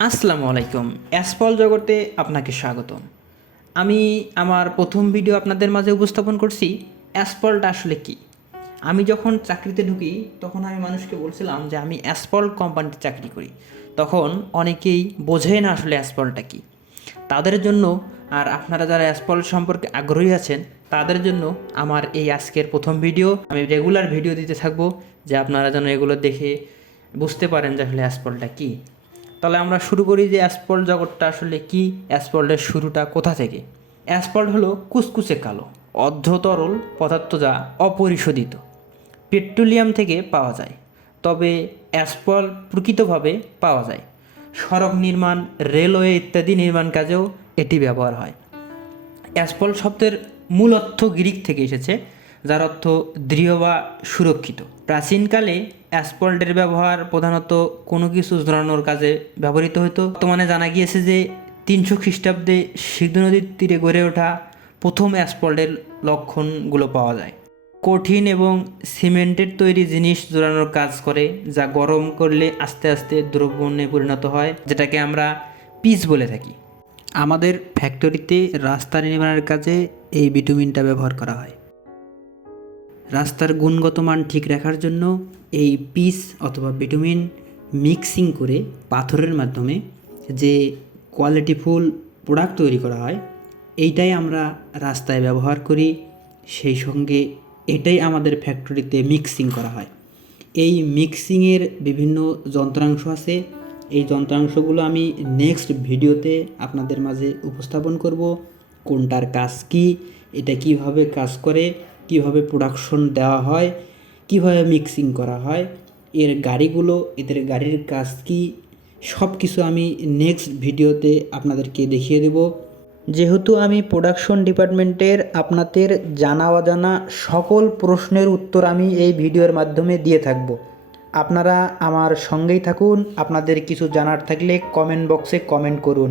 আসসালামু আলাইকুম। অ্যাসপল জগতে আপনাকে স্বাগতম। আমি আমার প্রথম ভিডিও আপনাদের মাঝে উপস্থাপন করছি অ্যাসপলটা আসলে কি। আমি যখন চাকরিতে ঢুকি তখন আমি মানুষকে বলছিলাম যে আমি অ্যাসপল কোম্পানিতে চাকরি করি। তখন অনেকেই বোঝেই না আসলে অ্যাসপলটা কি। তাদের জন্য আর আপনারা যারা অ্যাসপল সম্পর্কে আগ্রহী আছেন তাদের জন্য আমার এই আজকের প্রথম ভিডিও। আমি রেগুলার ভিডিও দিতে থাকবো যে আপনারা যেন এগুলো দেখে বুঝতে পারেন যে আসলে অ্যাসপলটা কী। তাহলে আমরা শুরু করি যে অ্যাসফল্ট জগৎটা আসলে কি, অ্যাসফল্টের শুরুটা কোথা থেকে। অ্যাসফল্ট হলো কুচকুচে কালো অর্ধতরল পদার্থ যা অপরিশোধিত পেট্রোলিয়াম থেকে পাওয়া যায়। তবে অ্যাসফল্ট প্রকৃতভাবে পাওয়া যায় সড়ক নির্মাণ, রেলওয়ে ইত্যাদি নির্মাণ কাজেও এটি ব্যবহার হয়। অ্যাসফল্ট শব্দের মূল অর্থ গ্রিক থেকে এসেছে, যার অর্থ দৃঢ় বা সুরক্ষিত। প্রাচীনকালে অ্যাসফল্টের ব্যবহার প্রধানত কোনো কিছু জোড়ানোর কাজে ব্যবহৃত হতো। বর্তমানে জানা গিয়েছে যে 300 খ্রিস্টাব্দে সিন্ধু নদীর তীরে গড়ে ওঠা প্রথম অ্যাসফল্টের লক্ষণগুলো পাওয়া যায়। কঠিন এবং সিমেন্টের তৈরি জিনিস জোড়ানোর কাজ করে, যা গরম করলে আস্তে আস্তে দ্রবণে পরিণত হয়, যেটাকে আমরা পিচ বলে থাকি। আমাদের ফ্যাক্টরিতে রাস্তা নির্মাণের কাজে এই বিটুমিনটা ব্যবহার করা হয়। রাস্তার গুণগত মান ঠিক রাখার জন্য এই পিচ অথবা বিটুমিন মিক্সিং করে পাথরের মাধ্যমে যে কোয়ালিটিফুল প্রোডাক্ট তৈরি করা হয়, এইটাই আমরা রাস্তায় ব্যবহার করি। সেই সঙ্গে এটাই আমাদের ফ্যাক্টরিতে মিক্সিং করা হয়। এই মিক্সিংয়ের বিভিন্ন যন্ত্রাংশ আছে। এই যন্ত্রাংশগুলো আমি নেক্সট ভিডিওতে আপনাদের মাঝে উপস্থাপন করব। কোনটার কাজ কি, এটা কিভাবে কাজ করে, কিভাবে প্রোডাকশন দেওয়া হয়, কিভাবে মিক্সিং করা হয়, এদের গাড়ির কাজ কি, সব কিছু আমি নেক্সট ভিডিওতে আপনাদেরকে দেখিয়ে দেব। যেহেতু আমি প্রোডাকশন ডিপার্টমেন্টের, আপনাদের জানা অজানা সকল প্রশ্নের উত্তর আমি এই ভিডিওর মাধ্যমে দিয়ে থাকব। আপনারা আমার সঙ্গেই থাকুন। আপনাদের কিছু জানার থাকলে কমেন্ট বক্সে কমেন্ট করুন।